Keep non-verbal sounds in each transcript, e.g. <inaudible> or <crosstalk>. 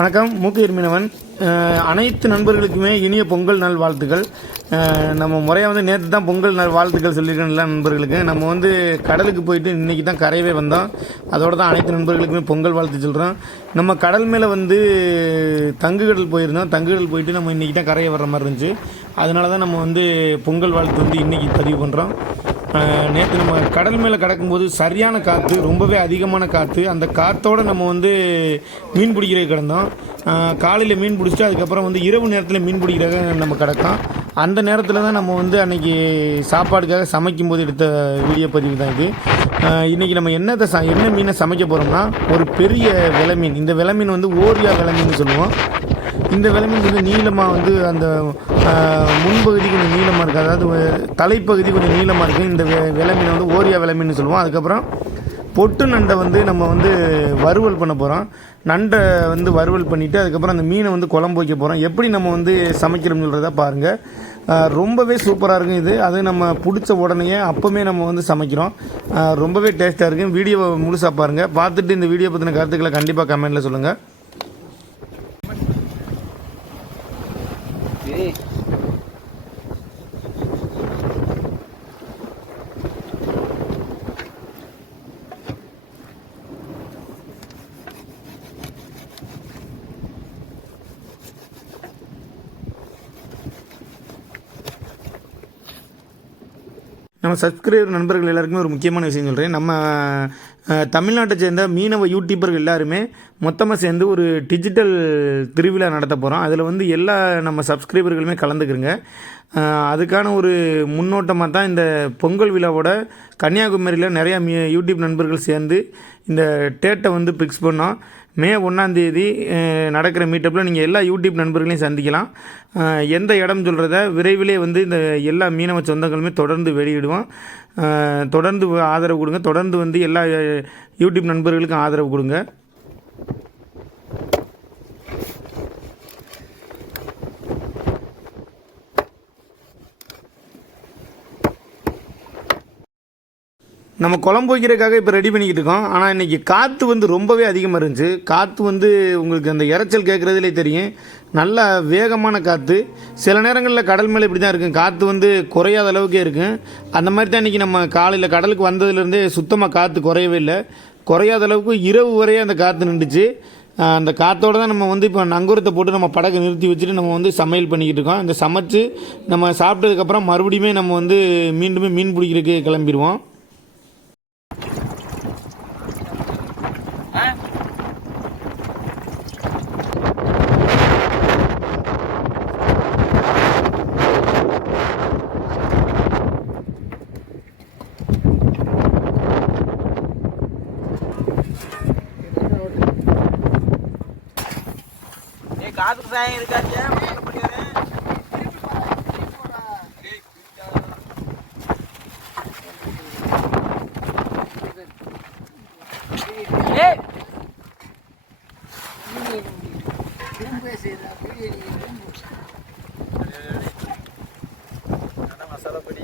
வணக்கம். மூக்கையர் மீனவன் அனைத்து நண்பர்களுக்குமே இனிய பொங்கல் நாள் வாழ்த்துக்கள். நம்ம முறையாக வந்து நேற்று தான் பொங்கல் நாள் வாழ்த்துக்கள் சொல்லியிருக்கேன் எல்லா நண்பர்களுக்கு. நம்ம வந்து கடலுக்கு போயிட்டு இன்றைக்கி தான் கரையவே வந்தோம். அதோடு தான் அனைத்து நண்பர்களுக்குமே பொங்கல் வாழ்த்து சொல்கிறோம் நம்ம கடல் மேலே வந்து தங்குகடல் போயிருந்தோம். தங்குகடல் போயிட்டு நம்ம இன்றைக்கி தான் கரையை வர்ற மாதிரி இருந்துச்சு. அதனால தான் நம்ம வந்து பொங்கல் வாழ்த்து வந்து இன்றைக்கி பதிவு பண்ணுறோம் நேற்று நம்ம கடல் மேலே கடக்கும்போது சரியான காற்று ரொம்பவே அதிகமான காற்று அந்த காற்றோடு நம்ம வந்து மீன் பிடிக்கிறதுக்கு கிடந்தோம். காலையில் மீன் பிடிச்சிட்டு அதுக்கப்புறம் வந்து இரவு நேரத்தில் மீன் பிடிக்கிறதாக நம்ம கிடக்கோம். அந்த நேரத்தில் தான் நம்ம வந்து அன்னைக்கு சாப்பாடுக்காக சமைக்கும் போது எடுத்த வீடியோ பதிவு தான் இது. இன்றைக்கி நம்ம என்னத்தை ச என்ன மீனை சமைக்க போகிறோம்னா ஒரு பெரிய விலை மீன். இந்த விலை மீன் வந்து ஓரியா விலை மீன் சொல்லுவோம். இந்த விலங்கின் வந்து நீளமாக வந்து அந்த முன்பகுதி கொஞ்சம் நீளமாக இருக்குது அதாவது தலைப்பகுதி கொஞ்சம் நீளமாக இருக்குது இந்த வெ- வந்து ஓரியா விலை சொல்லுவோம். அதுக்கப்புறம் பொட்டு நண்டை வந்து நம்ம வந்து வறுவல் பண்ண போகிறோம் நண்டை வந்து வறுவல் பண்ணிவிட்டு அதுக்கப்புறம் அந்த மீனை வந்து குழம்பு வைக்க போகிறோம் எப்படி நம்ம வந்து சமைக்கிறோம்னு சொல்கிறத பாருங்கள் ரொம்பவே சூப்பராக இருக்கும் இது. அது நம்ம பிடிச்ச உடனே அப்போவே நம்ம வந்து சமைக்கிறோம். ரொம்பவே டேஸ்ட்டாக இருக்கும். வீடியோவை முழுசாக பாருங்கள் பார்த்துட்டு இந்த வீடியோ பற்றின கருத்துக்களை கண்டிப்பாக கமெண்ட்டில் சொல்லுங்கள் நம்ம சப்ஸ்கிரைபர் நண்பர்கள் எல்லாருக்குமே ஒரு முக்கியமான விஷயம் சொல்கிறேன் நம்ம தமிழ்நாட்டை சேர்ந்த மீனவ யூடியூபர்கள் எல்லாருமே மொத்தமாக சேர்ந்து ஒரு டிஜிட்டல் திருவிழா நடத்த போகிறோம் அதில் வந்து எல்லா நம்ம சப்ஸ்கிரைபர்களுமே கலந்துக்கிறங்க. அதுக்கான ஒரு முன்னோட்டமாக தான் இந்த பொங்கல் விழாவோட கன்னியாகுமரியில் நிறையா மீ யூடியூப் நண்பர்கள் சேர்ந்து இந்த டேட்டை வந்து ஃபிக்ஸ் பண்ணோம். மே ஒன்றாந்தேதி நடக்கிற மீட்டப்பில் நீங்கள் எல்லா யூடியூப் நண்பர்களையும் சந்திக்கலாம். எந்த இடம் சொல்கிறத விரைவிலே வந்து இந்த எல்லா மீனவ சொந்தங்களுமே தொடர்ந்து வெளியிடுவோம். தொடர்ந்து ஆதரவு கொடுங்க. தொடர்ந்து வந்து எல்லா யூடியூப் நண்பர்களுக்கும் ஆதரவு கொடுங்க. நம்ம குழம்பு வைக்கிறதுக்காக இப்போ ரெடி பண்ணிக்கிட்டு இருக்கோம் ஆனால் இன்றைக்கி காற்று வந்து ரொம்பவே அதிகமாக இருந்துச்சு. காற்று வந்து உங்களுக்கு அந்த இரைச்சல் கேட்குறதுலே தெரியும். நல்ல வேகமான காற்று சில நேரங்களில் கடல் மேலே இப்படி தான் இருக்கும். காற்று வந்து குறையாத அளவுக்கே இருக்கும். அந்த மாதிரி தான் இன்றைக்கி நம்ம காலையில் கடலுக்கு வந்ததுலேருந்தே சுத்தமாக காற்று குறையவே இல்லை. குறையாத அளவுக்கு இரவு வரையே அந்த காற்று நின்றுச்சு. அந்த காற்றோடு தான் நம்ம வந்து இப்போ நங்கூரத்தை போட்டு நம்ம படகு நிறுத்தி வச்சுட்டு நம்ம வந்து சமையல் பண்ணிக்கிட்டு இருக்கோம். இந்த சமைச்சு நம்ம சாப்பிட்டதுக்கப்புறம் மறுபடியுமே நம்ம வந்து மீண்டுமே மீன் பிடிக்கிறதுக்கு கிளம்பிடுவோம். ஏய் காத்து சாயம் இருக்காச்சு ஏய் மசாலா பொடி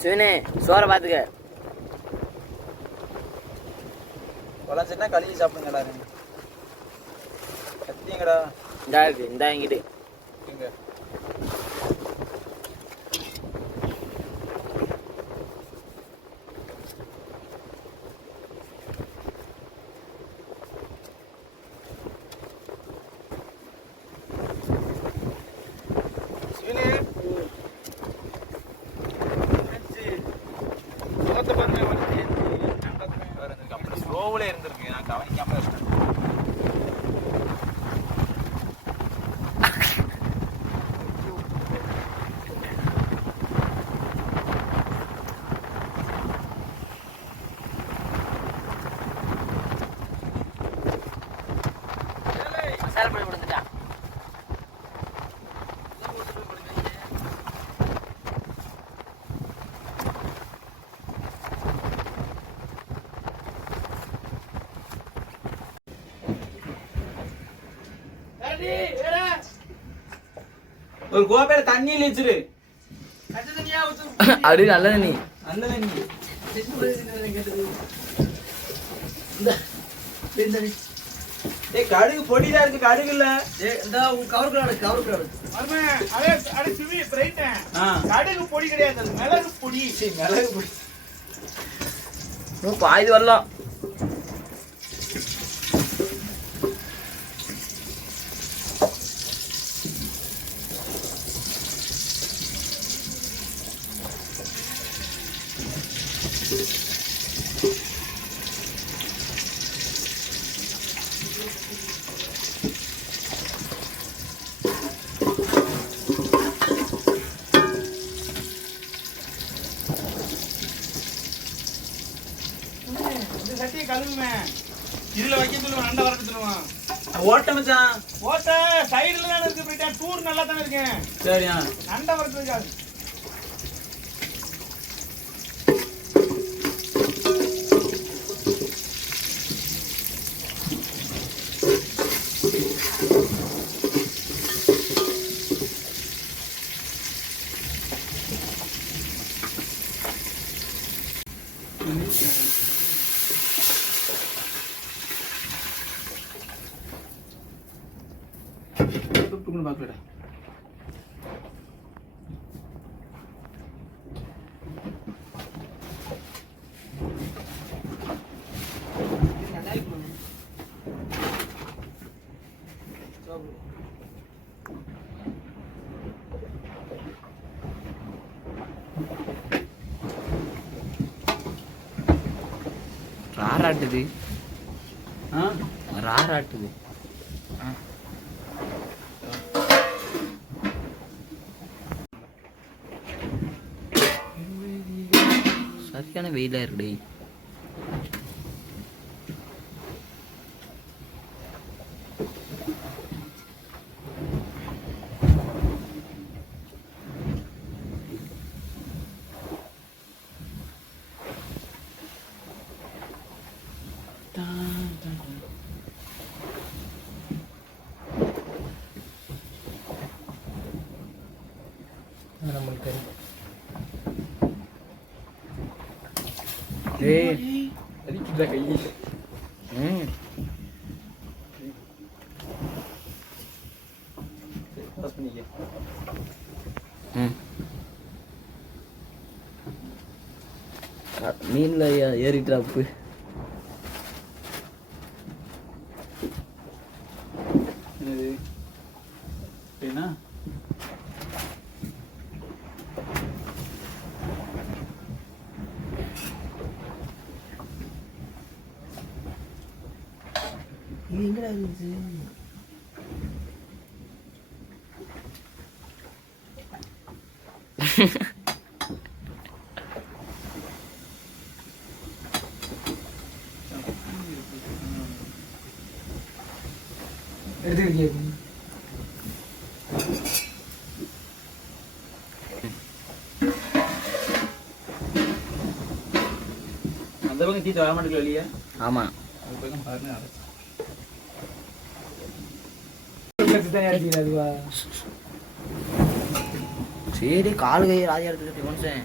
சிவனே சோற பாத்துக்க. குழஞ்சின்னா கழுவி சாப்பிடுங்க எல்லாரும் கத்திங்கடா இந்தா இருக்கு இந்தா எங்கிட்டு ஒரு கோப்பையில தண்ணியில் வச்சிரு <laughs> அப்படி நல்லது நீ நல்ல தண்ணி. ஏய் கடுகு பொடிதான் இருக்கு கடுகு இல்ல அதே அடே சிவி பிரைட்டன் ஆ. கடுகு பொடி கிடையாது மிளகு பொடி. மிளகு பொடி. இன்னும் பாதி வரலாம். சட்டியை கழுவுமே. இதுல வைக்க சொல்லுவான் அண்டை வரட்டு சொல்லுவான். ஓட்ட மச்சான். ஓட்ட சைடுல தானே இருக்கு போயிட்டேன் டூர் நல்லா தானே இருக்கேன் சரியா? அண்டை வரட்டு చుట్టుకుని బాగా రారాటిది. రారాటిది. ராராட்டுது சரியான வெயிலா இருக்குடே அடிக்குதா கை மீன்ல ஏறிட்டா உப்பு என்னது என்ன இது எங்கடா இருந்துச்சு அந்த பக்கம் தீத்து வர மாட்டேங்கல இல்லையா ஆமா. அந்த பக்கம் பாருங்க. சரி கால் கை ராஜா எடுத்துக்கிட்டு மனுஷன்.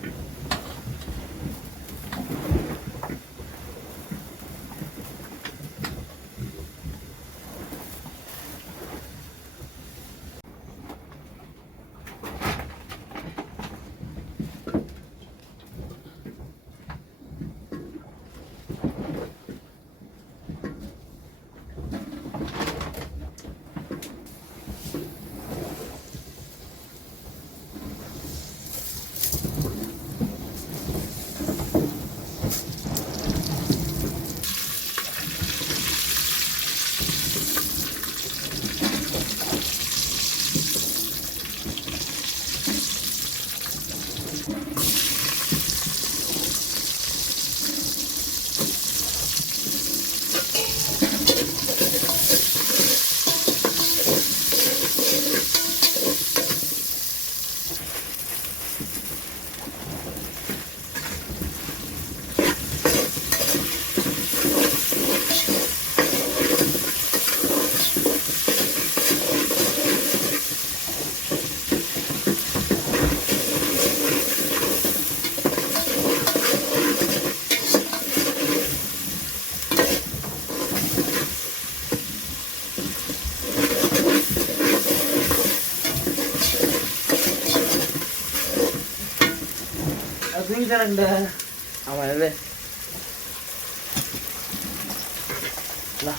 നീന്തലുണ്ട് അവനല്ലേ? ഇതാ.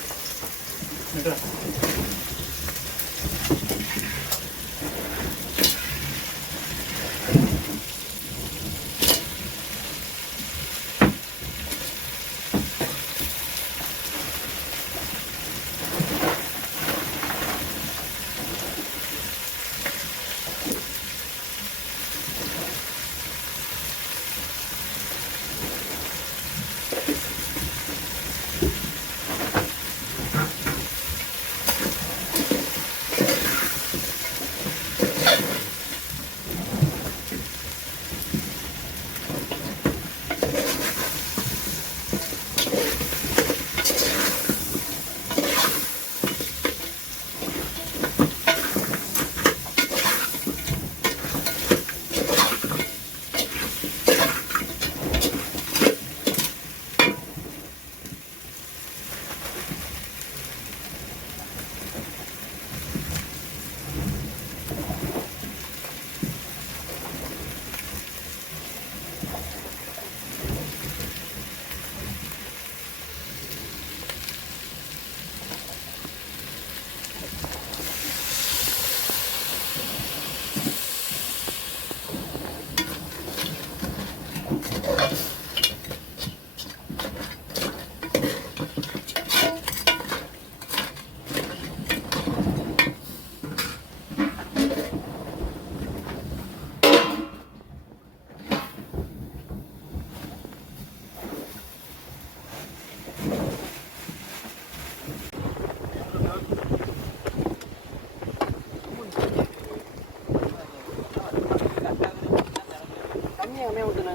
ஆமாம் இல்லை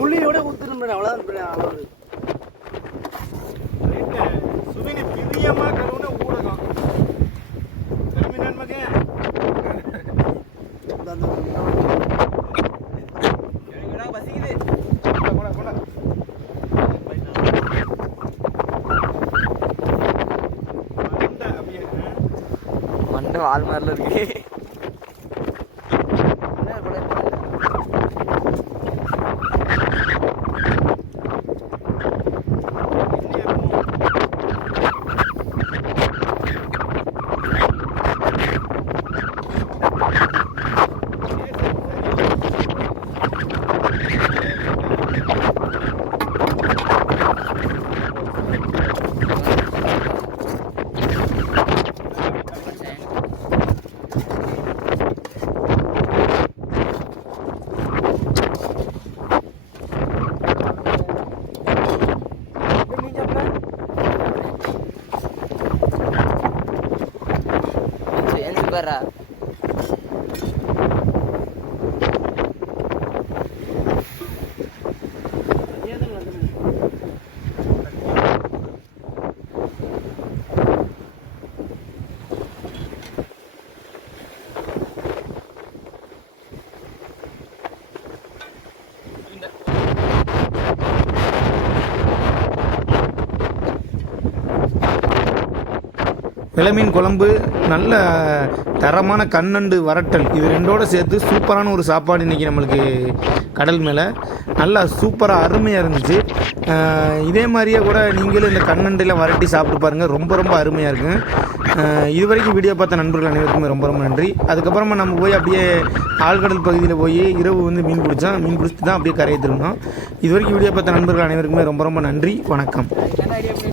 புள்ளியோட ஊத்துறோம் அவ்வளோதான் அவ்வளோ சுவினி பிரியமா கழுவுன ஊடகம். கருமினான் மகன். பசிக்குது? அப்படியே, ஆ? மண்டை வால் மாதிரில இருக்கு இன்னும் இருக்கும். எந்த விளமீன் குழம்பு நல்ல தரமான கண்ணண்டு வரட்டல். இது ரெண்டோட சேர்த்து சூப்பரான ஒரு சாப்பாடு இன்றைக்கி நம்மளுக்கு கடல் மேலே. நல்லா சூப்பராக அருமையாக இருந்துச்சு. இதே மாதிரியே கூட நீங்களும் இந்த கண்ணண்டெல்லாம் வரட்டி சாப்பிட்டு பாருங்கள் ரொம்ப ரொம்ப அருமையாக இருக்கும் இதுவரைக்கும் இது வரைக்கும் வீடியோ பார்த்த நண்பர்கள் அனைவருக்குமே ரொம்ப ரொம்ப நன்றி. அதுக்கப்புறமா நம்ம போய் அப்படியே ஆழ்கடல் பகுதியில் போய் இரவு வந்து மீன் பிடிச்சோம். மீன் பிடிச்சிட்டு தான் அப்படியே கரையை திரும்பினோம். இது வரைக்கும் வீடியோ பார்த்த நண்பர்கள் அனைவருக்குமே ரொம்ப ரொம்ப நன்றி. வணக்கம்.